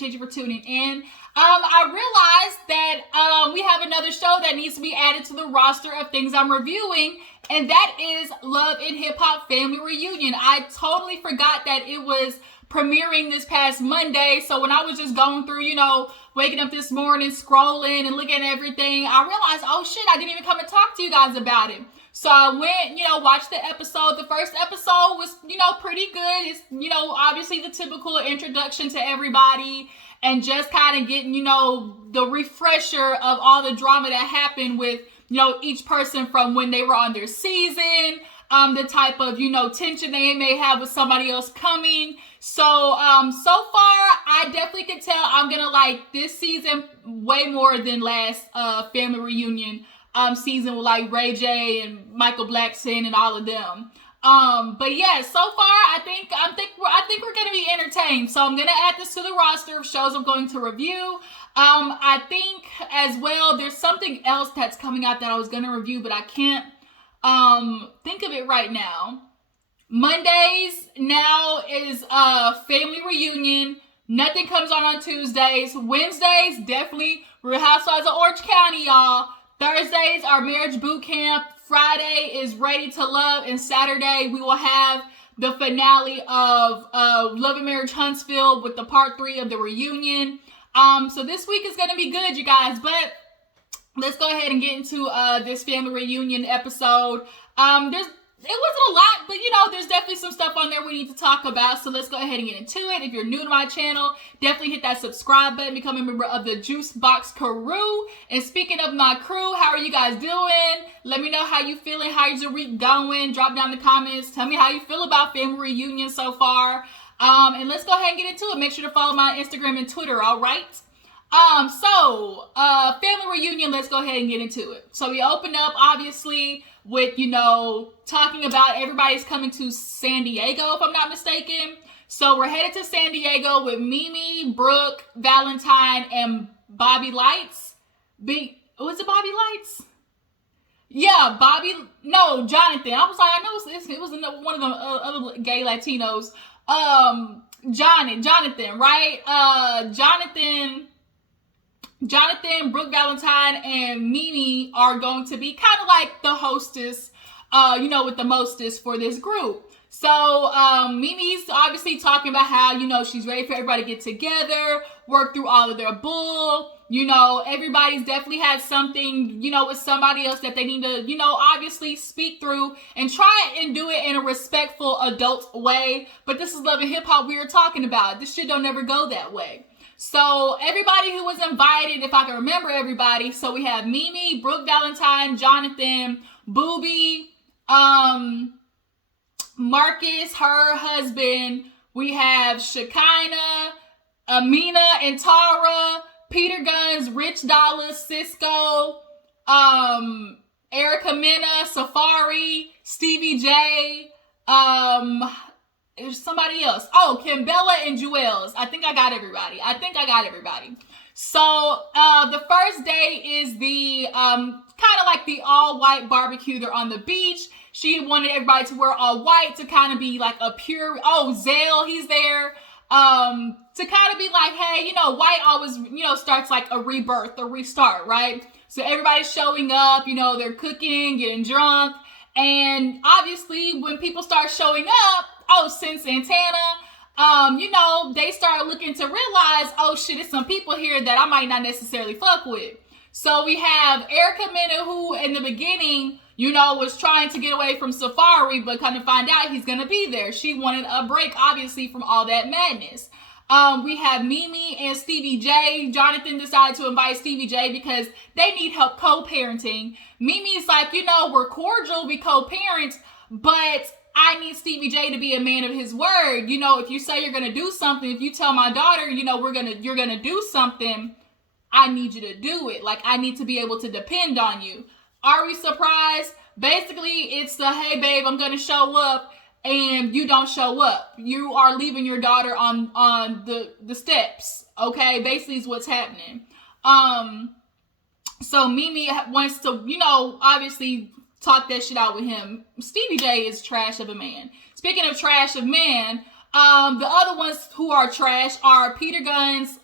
appreciate you for tuning in. I realized that we have another show that needs to be added to the roster of things I'm reviewing, and that is Love and Hip Hop Family Reunion. I totally forgot that it was premiering this past Monday, so when I was just going through, waking up this morning, scrolling and looking at everything, I realized, oh shit, I didn't even come and talk to you guys about it. So I went, watched the episode. The first episode was, pretty good. It's, obviously the typical introduction to everybody and just kind of getting, the refresher of all the drama that happened with, each person from when they were on their season, the type of, tension they may have with somebody else coming. So far, I definitely can tell I'm going to like this season way more than last family reunion season with like Ray J and Michael Blackson and all of them. But yeah, so far I think we're gonna be entertained. So I'm gonna add this to the roster of shows I'm going to review. I think as well there's something else that's coming out that I was gonna review, but I can't think of it right now. Mondays now is family reunion. Nothing comes on Tuesdays. Wednesdays definitely Real Housewives of Orange County, y'all. Thursdays are marriage boot camp. Friday is Ready to Love, and Saturday we will have the finale of Love and Marriage Huntsville with the part 3 of the reunion. So this week is going to be good, you guys, but let's go ahead and get into this family reunion episode. It wasn't a lot, but there's definitely some stuff on there we need to talk about. So let's go ahead and get into it. If you're new to my channel, definitely hit that subscribe button, become a member of the Juice Box crew. And speaking of my crew, how are you guys doing? Let me know how you feeling. How's your week going? Drop down in the comments. Tell me how you feel about family reunion so far. And let's go ahead and get into it. Make sure to follow my Instagram and Twitter, all right? Family reunion, let's go ahead and get into it. So we open up, obviously, with, talking about everybody's coming to San Diego, if I'm not mistaken. So we're headed to San Diego with Mimi, Brooke, Valentine, and Bobby Lights. Was it Bobby Lights? Yeah, Jonathan. I was like, I know it was one of the other gay Latinos. Jonathan, right? Jonathan, Brooke, Valentine, and Mimi are going to be kind of like the hostess, with the mostest for this group. So, Mimi's obviously talking about how, she's ready for everybody to get together, work through all of their bull. Everybody's definitely had something, with somebody else that they need to, obviously speak through and try and do it in a respectful adult way. But this is Love and Hip Hop we are talking about. This shit don't never go that way. So everybody who was invited, if I can remember everybody, so we have Mimi, Brooke, Valentine, Jonathan, Booby, Marcus, her husband. We have Shekinah, Amina and Tara, Peter Guns, Rich Dollar, Cisco, Erica Mena, Safari, Stevie J, there's somebody else. Oh, Kimbella and Jewels. I think I got everybody. So, the first day is the, kind of like the all-white barbecue. They're on the beach. She wanted everybody to wear all white to kind of be like a pure, Zale, he's there. To kind of be like, hey, white always, starts like a rebirth, a restart, right? So everybody's showing up, they're cooking, getting drunk. And obviously when people start showing up, since Santana, they start looking to realize, oh shit, there's some people here that I might not necessarily fuck with. So we have Erica Mena, who in the beginning, was trying to get away from Safari, but kind of find out he's going to be there. She wanted a break, obviously, from all that madness. We have Mimi and Stevie J. Jonathan decided to invite Stevie J because they need help co-parenting. Mimi's like, we're cordial, we co-parent, but I need Stevie J to be a man of his word. If you say you're going to do something, if you tell my daughter, you're going to do something, I need you to do it. Like, I need to be able to depend on you. Are we surprised? Basically, it's the, hey, babe, I'm going to show up, and you don't show up. You are leaving your daughter on the steps, okay? Basically is what's happening. So Mimi wants to, obviously talk that shit out with him. Stevie J is trash of a man. Speaking of trash of man, The other ones who are trash are Peter Guns,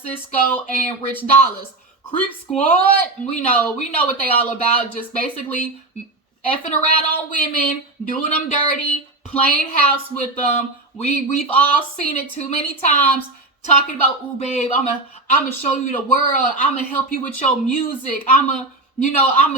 Cisco, and Rich Dollars. Creep Squad, we know what they all about. Just basically effing around on women, doing them dirty, playing house with them. We've all seen it too many times. Talking about, ooh, babe, I'ma show you the world. I'ma help you with your music. I'ma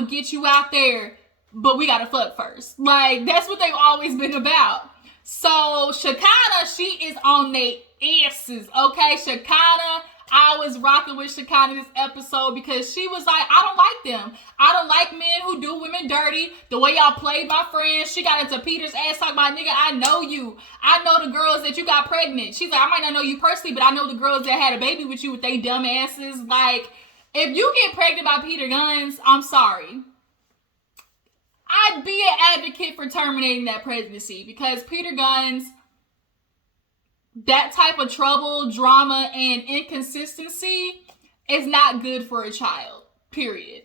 get you out there. But we gotta fuck first. Like, that's what they've always been about. So, Shekinah, she is on they asses, okay? Shekinah, I was rocking with Shekinah this episode because she was like, I don't like them. I don't like men who do women dirty. The way y'all played my friends. She got into Peter's ass talking about, nigga, I know you. I know the girls that you got pregnant. She's like, I might not know you personally, but I know the girls that had a baby with you with they dumb asses. Like, if you get pregnant by Peter Guns, I'm sorry. I'd be an advocate for terminating that pregnancy because Peter Guns, that type of trouble, drama, and inconsistency is not good for a child, period.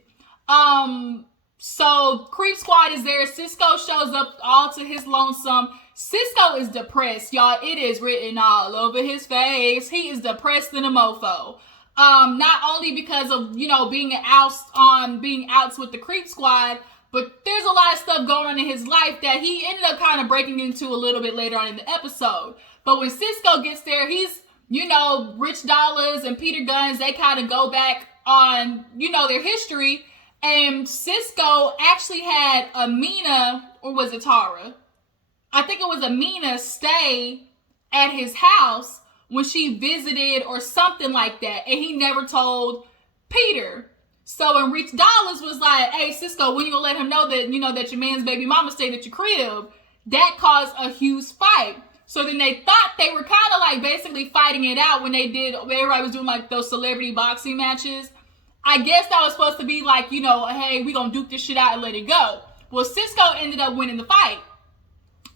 So Creep Squad is there. Cisco shows up all to his lonesome. Cisco is depressed, y'all. It is written all over his face. He is depressed in a mofo. Not only because of, being outs with the Creep Squad, but there's a lot of stuff going on in his life that he ended up kind of breaking into a little bit later on in the episode. But when Cisco gets there, he's, Rich Dollars and Peter Guns, they kind of go back on, their history. And Cisco actually had Amina, or was it Tara? I think it was Amina stay at his house when she visited or something like that. And he never told Peter. So when Rich Dollars was like, hey, Cisco, when you gonna let him know that, that your man's baby mama stayed at your crib, that caused a huge fight. So then they thought they were kind of like basically fighting it out when everybody was doing like those celebrity boxing matches. I guess that was supposed to be like, hey, we gonna duke this shit out and let it go. Well, Cisco ended up winning the fight.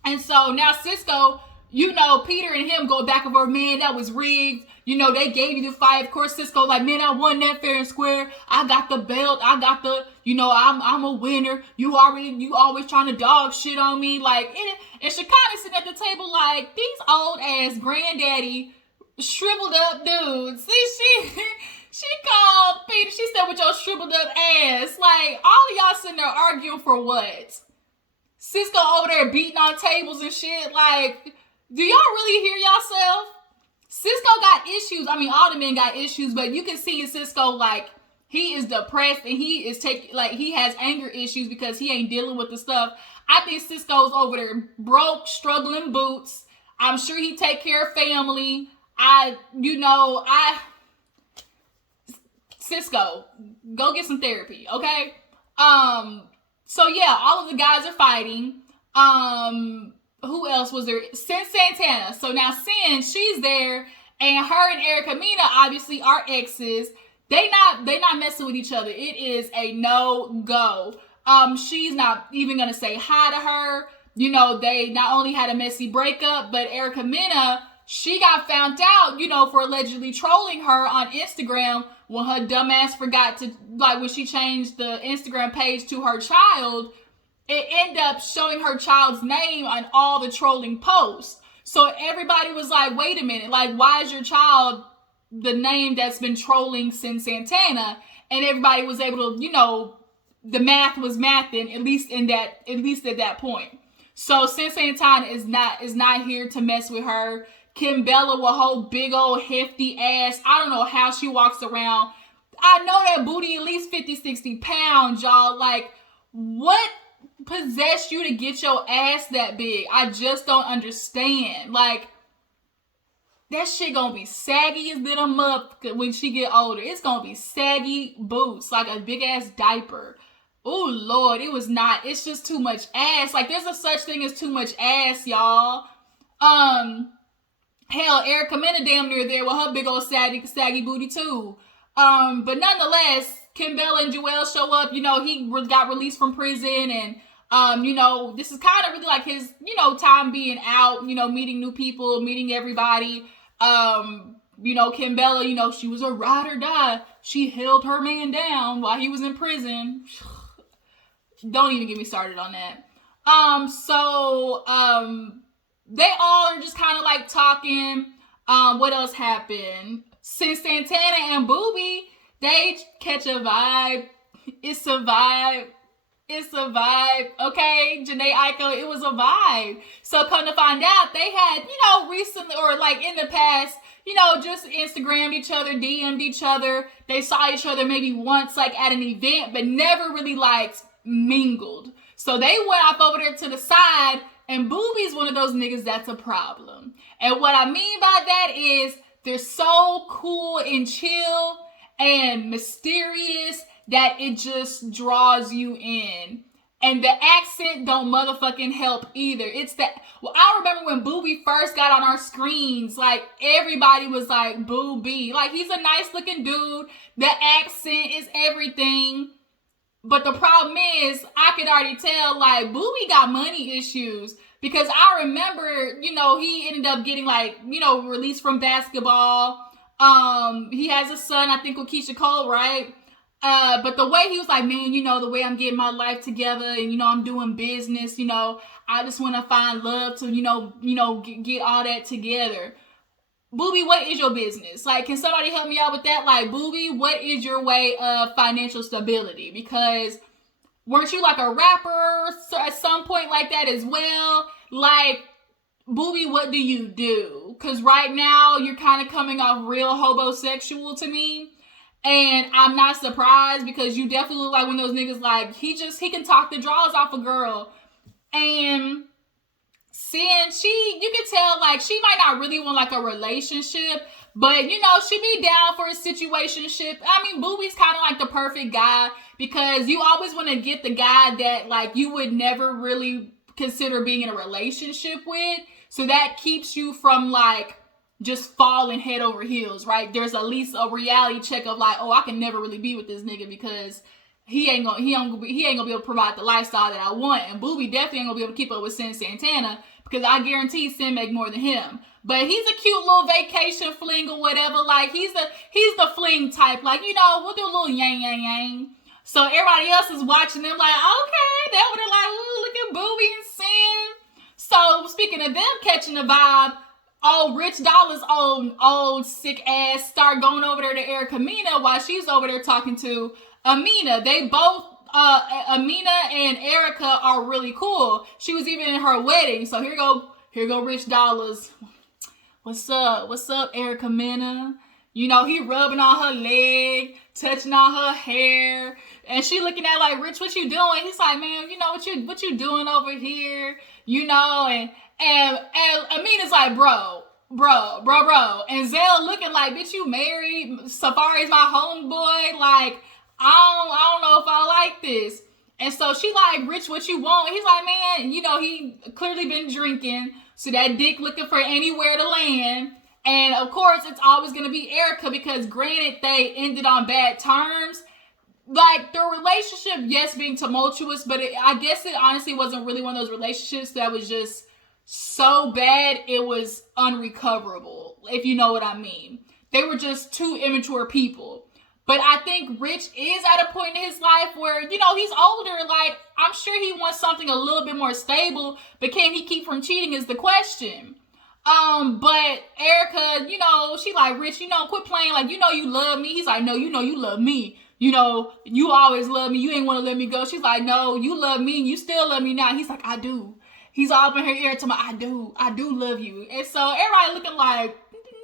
And so now Cisco, Peter and him go back and forth, man, that was rigged. They gave you the fight. Of course, Cisco like, man, I won that fair and square. I got the belt. I got the, I'm a winner. You always trying to dog shit on me. Like, and Shekinah sitting at the table like, these old ass granddaddy shriveled up dudes. See, she called Peter. She said, with your shriveled up ass. Like, all of y'all sitting there arguing for what? Cisco over there beating on tables and shit. Like, do y'all really hear yourself? Cisco got issues. I mean, all the men got issues, but you can see in Cisco, like, he is depressed and he is he has anger issues because he ain't dealing with the stuff. I think Cisco's over there broke, struggling boots. I'm sure he take care of family. Cisco, go get some therapy, okay? So yeah, all of the guys are fighting. Who else was there? Sin Santana. So now Sin, she's there, and her and Erica Mena obviously are exes. They not messing with each other. It is a no-go. She's not even gonna say hi to her. They not only had a messy breakup, but Erica Mena, she got found out, for allegedly trolling her on Instagram when her dumbass forgot to, like, when she changed the Instagram page to her child. It ended up showing her child's name on all the trolling posts. So everybody was like, wait a minute, like, why is your child the name that's been trolling Sin Santana? And everybody was able to, the math was mathing, at least at that point. So Sin Santana is not here to mess with her. Kimbella with her big old hefty ass. I don't know how she walks around. I know that booty at least 50, 60 pounds, y'all. Like, what possessed you to get your ass that big? I just don't understand. Like, that shit gonna be saggy as little mup when she get older. It's gonna be saggy boots, like a big ass diaper. Oh Lord, it's just too much ass. Like, there's a such thing as too much ass, y'all. Hell, Erica Mena damn near there with her big old saggy booty too. But nonetheless, Kimbella and Joel show up. He got released from prison, and this is kind of really like his, time being out, meeting new people, meeting everybody. Kimbella, she was a ride or die. She held her man down while he was in prison. Don't even get me started on that. they all are just kind of like talking. What else happened? Since Santana and Booby, they catch a vibe. It's a vibe. It's a vibe, okay? Janae Aiko, it was a vibe. So come to find out, they had, recently or like in the past, just Instagrammed each other, DM'd each other. They saw each other maybe once like at an event, but never really like mingled. So they went off over there to the side, and Booby's one of those niggas that's a problem. And what I mean by that is they're so cool and chill and mysterious that it just draws you in. And the accent don't motherfucking help either. I remember when Booby first got on our screens, like everybody was like, Booby. Like he's a nice looking dude. The accent is everything. But the problem is, I could already tell, like, Booby got money issues. Because I remember, he ended up getting, like, released from basketball. He has a son, I think, with Keisha Cole, right? But the way he was like, man, the way I'm getting my life together and, I'm doing business, I just want to find love to, get all that together. Booby, what is your business? Like, can somebody help me out with that? Like, Booby, what is your way of financial stability? Because weren't you like a rapper at some point like that as well? Like, Booby, what do you do? Because right now you're kind of coming off real hobosexual to me. And I'm not surprised because you definitely look like one of those niggas like, he can talk the draws off a girl. And you can tell like she might not really want like a relationship, but she be down for a situationship. I mean, Booby's kind of like the perfect guy because you always want to get the guy that like you would never really consider being in a relationship with. So that keeps you from like just falling head over heels, right? There's at least a reality check of like, oh, I can never really be with this nigga because he ain't gonna be able to provide the lifestyle that I want. And Booby definitely ain't gonna be able to keep up with Sin Santana because I guarantee Sin make more than him. But he's a cute little vacation fling or whatever. Like he's the fling type. Like, we'll do a little yang yang yang. So everybody else is watching them like, okay, they were like, ooh, look at Booby and Sin. So speaking of them catching the vibe, Rich Dollar's old sick ass start going over there to Erica Mena while she's over there talking to Amina. They both, Amina and Erica are really cool. She was even in her wedding. So here go Rich Dollars. What's up, Erica Mena? He rubbing on her leg, touching on her hair. And she looking at like, Rich, what you doing? He's like, man, what you doing over here? And Amina's like, bro. And Zell looking like, bitch, you married? Safari's my homeboy. Like, I don't know if I like this. And so she like, Rich, what you want? He's like, man, he clearly been drinking. So that dick looking for anywhere to land. And of course, it's always going to be Erica because granted, they ended on bad terms. Like, their relationship, yes, being tumultuous, but I guess it honestly wasn't really one of those relationships that was just so bad it was unrecoverable, if you know what I mean. They were just two immature people. But I think Rich is at a point in his life where, he's older. Like, I'm sure he wants something a little bit more stable, but can he keep from cheating is the question. But Erica, she like, Rich, quit playing like, you love me. He's like, no, you love me. You always love me. You ain't want to let me go. She's like, no, you love me. You still love me now. He's like, I do. He's all up in her ear to me, I do love you. And so everybody looking like,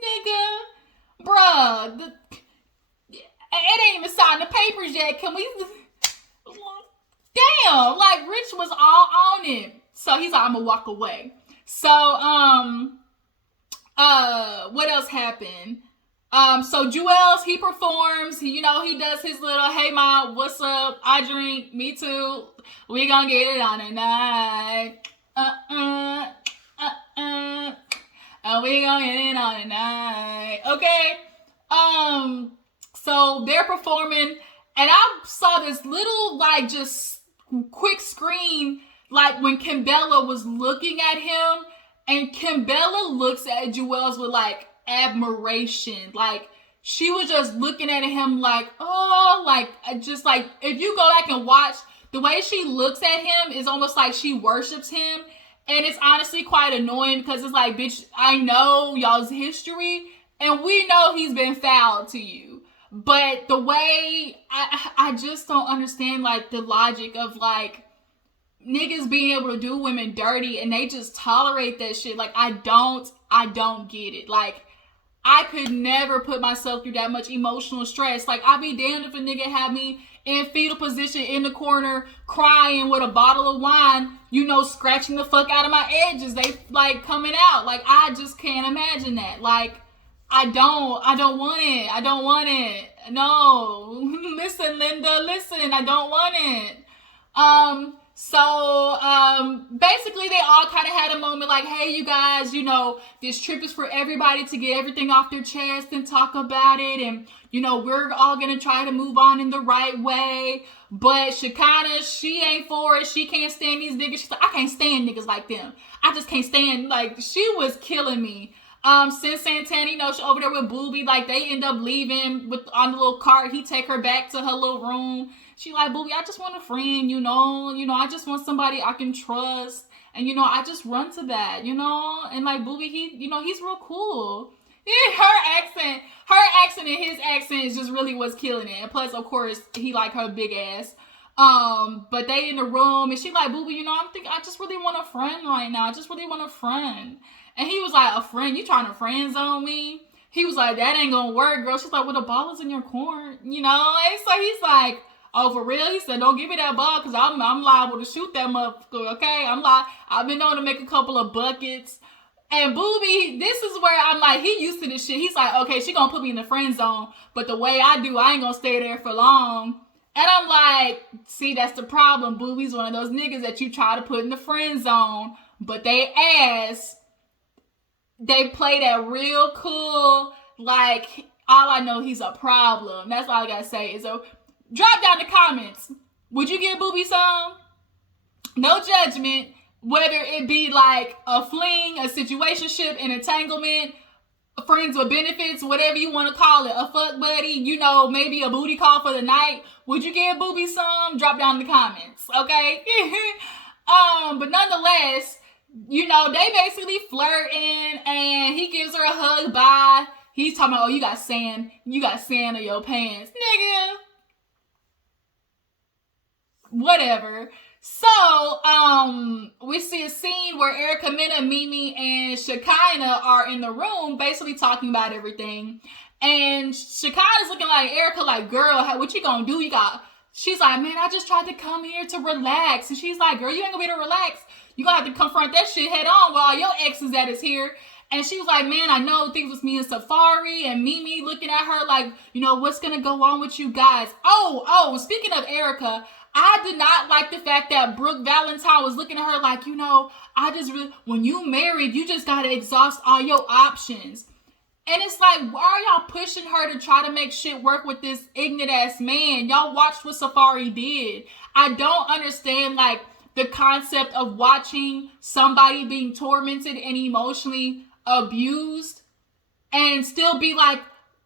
nigga, bruh, it ain't even signed the papers yet. Can we? Damn, like Rich was all on it. So he's like, I'm gonna walk away. So, what else happened? So Jewels, he performs, he does his little, hey mom, what's up? I drink, me too. We gonna get it on tonight. We gonna get it on tonight. Okay. So they're performing, and I saw this little, like, just quick screen, like, when Kimbella was looking at him, and Kimbella looks at Jewels with, like, admiration. Like, she was just looking at him like, oh, like, just, like, if you go back and watch, the way she looks at him is almost like she worships him, And it's honestly quite annoying because it's like, bitch, I know y'all's history and we know he's been foul to you. But the way, I just don't understand, like, the logic of, like, niggas being able to do women dirty and they just tolerate that shit. Like, I don't get it. Like, I could never put myself through that much emotional stress. Like, I'd be damned if a nigga had me in fetal position in the corner crying with a bottle of wine, you know, scratching the fuck out of my edges. They, like, coming out. Like, I just can't imagine that. Like, I don't want it. I don't want it. No. Listen, Linda, listen, I don't want it. Basically they all kind of had a moment like, hey, you guys, you know, this trip is for everybody to get everything off their chest and talk about it. And, you know, we're all going to try to move on in the right way. But Shekinah, she ain't for it. She can't stand these niggas. She's like, I can't stand niggas like them. I just can't stand, like, she was killing me. Since Santana, you know, she over there with Booby, like, they end up leaving on the little cart. He take her back to her little room. She like, Booby, I just want a friend, you know, I just want somebody I can trust. And, you know, I just run to that, you know, and like Booby, he's real cool. Yeah, her accent and his accent is just really what's killing it. And plus, of course, he like her big ass. But they in the room and she like, Booby, you know, I just really want a friend right now. I just really want a friend. And he was like, a friend? You trying to friend zone me? He was like, that ain't gonna work, girl. She's like, well, the ball is in your court, you know? And so he's like, oh, for real? He said, don't give me that ball because I'm liable to shoot that motherfucker, okay? I've been known to make a couple of buckets. And Booby, this is where I'm like, he used to this shit. He's like, okay, she gonna put me in the friend zone, but the way I do, I ain't gonna stay there for long. And I'm like, see, that's the problem. Booby's one of those niggas that you try to put in the friend zone, but they play that real cool, like, all I know, he's a problem. That's all I gotta say. So drop down the comments. Would you give Booby some? No judgment. Whether it be like a fling, a situationship, an entanglement, friends with benefits, whatever you want to call it, a fuck buddy, you know, maybe a booty call for the night. Would you give Booby some? Drop down in the comments, okay? But nonetheless, you know, they basically flirting and he gives her a hug. Bye. He's talking about, oh, you got sand on your pants. Nigga. Whatever. So, we see a scene where Erica Mena, Mimi, and Shekinah are in the room basically talking about everything. And Shekinah's looking like Erica, like, girl, what you gonna do? She's like, man, I just tried to come here to relax. And she's like, girl, you ain't gonna be able to relax. You gonna have to confront that shit head on while your exes that is here. And she was like, man, I know things with me and Safari and Mimi looking at her like, you know, what's gonna go on with you guys? Oh, speaking of Erica, I did not like the fact that Brooke Valentine was looking at her like, you know, when you married, you just gotta exhaust all your options. And it's like, why are y'all pushing her to try to make shit work with this ignorant ass man? Y'all watched what Safari did. I don't understand, like, the concept of watching somebody being tormented and emotionally abused and still be like,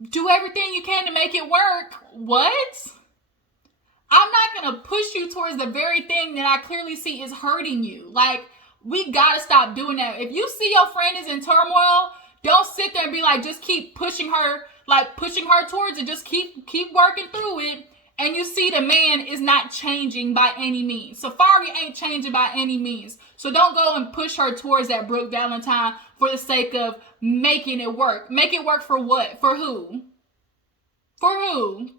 do everything you can to make it work. What? I'm not going to push you towards the very thing that I clearly see is hurting you. Like, we got to stop doing that. If you see your friend is in turmoil, don't sit there and be like, just keep pushing her towards it. Just keep working through it. And you see the man is not changing by any means. Safari ain't changing by any means. So don't go and push her towards that Brooke Valentine for the sake of making it work. Make it work for what? For who? For who?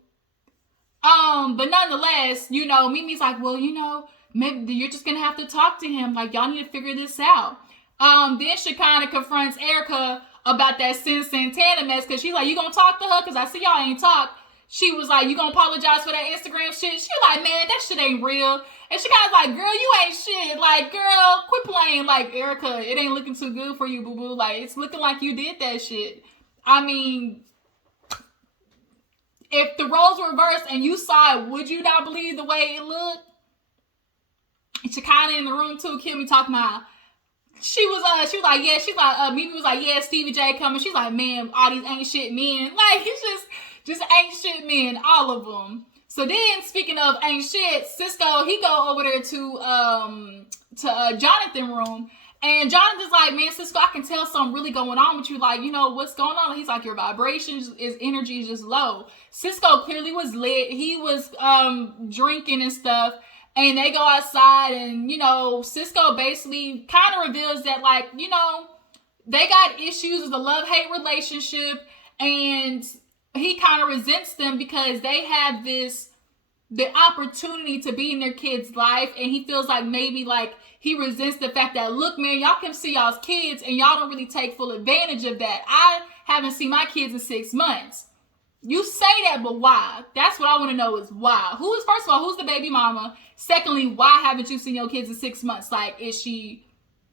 But nonetheless, you know, Mimi's like, well, you know, maybe you're just gonna have to talk to him. Like, y'all need to figure this out. Then Shekinah confronts Erica about that Sin Santana mess, because she's like, you gonna talk to her? Because I see y'all ain't talk. She was like, you gonna apologize for that Instagram shit? She like, man, that shit ain't real. And she kind of like, girl, you ain't shit. Like, girl, quit playing. Like, Erica, it ain't looking too good for you, boo-boo. Like, it's looking like you did that shit. I mean, if the roles were reversed and you saw it, would you not believe the way it looked? And Shekinah in the room too, killed me talking about, she was like, yeah, Mimi was like, yeah, Stevie J coming. She's like, man, all these ain't shit men. Like, it's just ain't shit men, all of them. So then, speaking of ain't shit, Cisco, he go over there to Jonathan room, And Jonathan's like, man, Cisco, I can tell something really going on with you. Like, you know, what's going on? He's like, your vibrations, his energy is just low. Cisco clearly was lit. He was drinking and stuff. And they go outside and, you know, Cisco basically kind of reveals that, like, you know, they got issues with a love-hate relationship. And he kind of resents them because they have the opportunity to be in their kid's life. And he feels like maybe like he resents the fact that, look, man, y'all can see y'all's kids and y'all don't really take full advantage of that. I haven't seen my kids in 6 months. You say that, but why? That's what I want to know is why. First of all, who's the baby mama? Secondly, why haven't you seen your kids in 6 months? Like, is she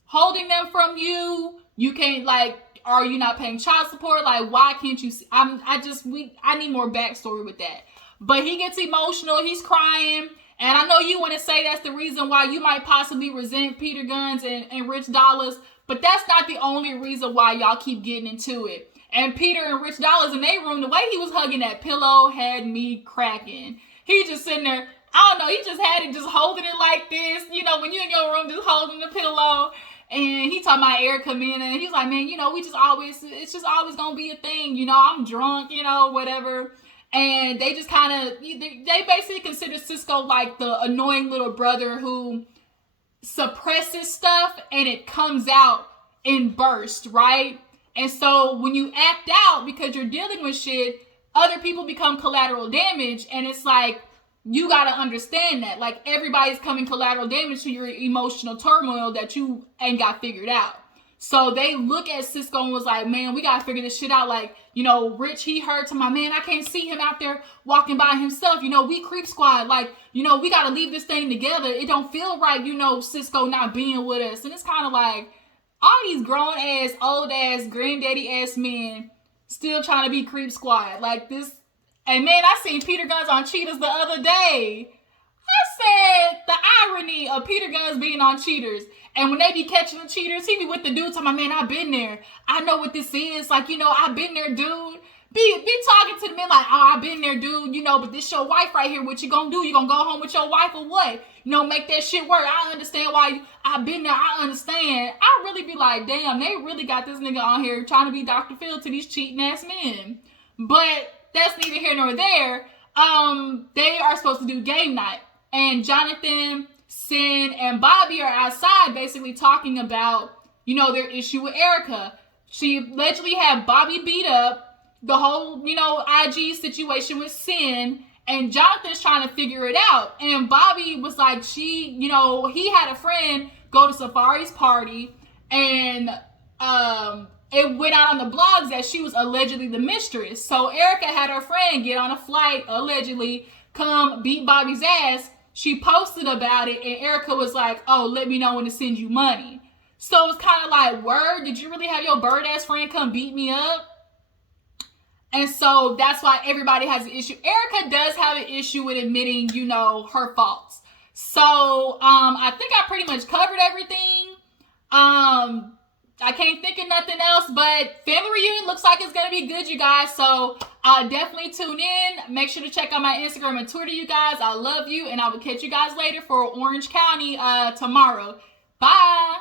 holding them from you? You can't, like, are you not paying child support? Like, why can't you see? I need more backstory with that. But he gets emotional. He's crying. And I know you want to say that's the reason why you might possibly resent Peter Gunz and Rich Dollaz. But that's not the only reason why y'all keep getting into it. And Peter and Rich Dollaz in their room, the way he was hugging that pillow had me cracking. He just sitting there, I don't know, he just had it just holding it like this. You know, when you're in your room just holding the pillow. And he talking about Erica, man, and he's like, man, you know, it's just always going to be a thing. You know, I'm drunk, you know, whatever. And they just kind of, they basically consider Cisco like the annoying little brother who suppresses stuff and it comes out in bursts, right? And so when you act out because you're dealing with shit, other people become collateral damage. And it's like, you got to understand that. Like, everybody's coming collateral damage to your emotional turmoil that you ain't got figured out. So they look at Cisco and was like, man, we got to figure this shit out. Like, you know, Rich, he heard to my man, I can't see him out there walking by himself. You know, we creep squad. Like, you know, we got to leave this thing together. It don't feel right, you know, Cisco not being with us. And it's kind of like, all these grown ass, old ass, granddaddy ass men still trying to be creep squad. Like this. And man, I seen Peter Gunz on Cheaters the other day. I said the irony of Peter Gunz being on Cheaters. And when they be catching the cheaters, he be with the dude talking, man, I've been there. I know what this is. Like, you know, I've been there, dude. Be talking to the men like, oh, I've been there, dude. You know, but this your wife right here. What you gonna do? You gonna go home with your wife or what? You know, make that shit work. I understand why I've been there. I understand. I really be like, damn, they really got this nigga on here trying to be Dr. Phil to these cheating ass men. But that's neither here nor there. They are supposed to do game night. And Jonathan, Sin, and Bobby are outside basically talking about, you know, their issue with Erica. She allegedly had Bobby beat up, the whole, you know, IG situation with Sin, and Jonathan's trying to figure it out. And Bobby was like, you know, he had a friend go to Safari's party, and it went out on the blogs that she was allegedly the mistress. So Erica had her friend get on a flight, allegedly, come beat Bobby's ass. She posted about it, and Erica was like, oh, let me know when to send you money. So it's kind of like, word, did you really have your bird-ass friend come beat me up? And so that's why everybody has an issue. Erica does have an issue with admitting, you know, her faults. So I think I pretty much covered everything. I can't think of nothing else, but family reunion looks like it's going to be good, you guys. So definitely tune in. Make sure to check out my Instagram and Twitter, you guys. I love you, and I will catch you guys later for Orange County tomorrow. Bye.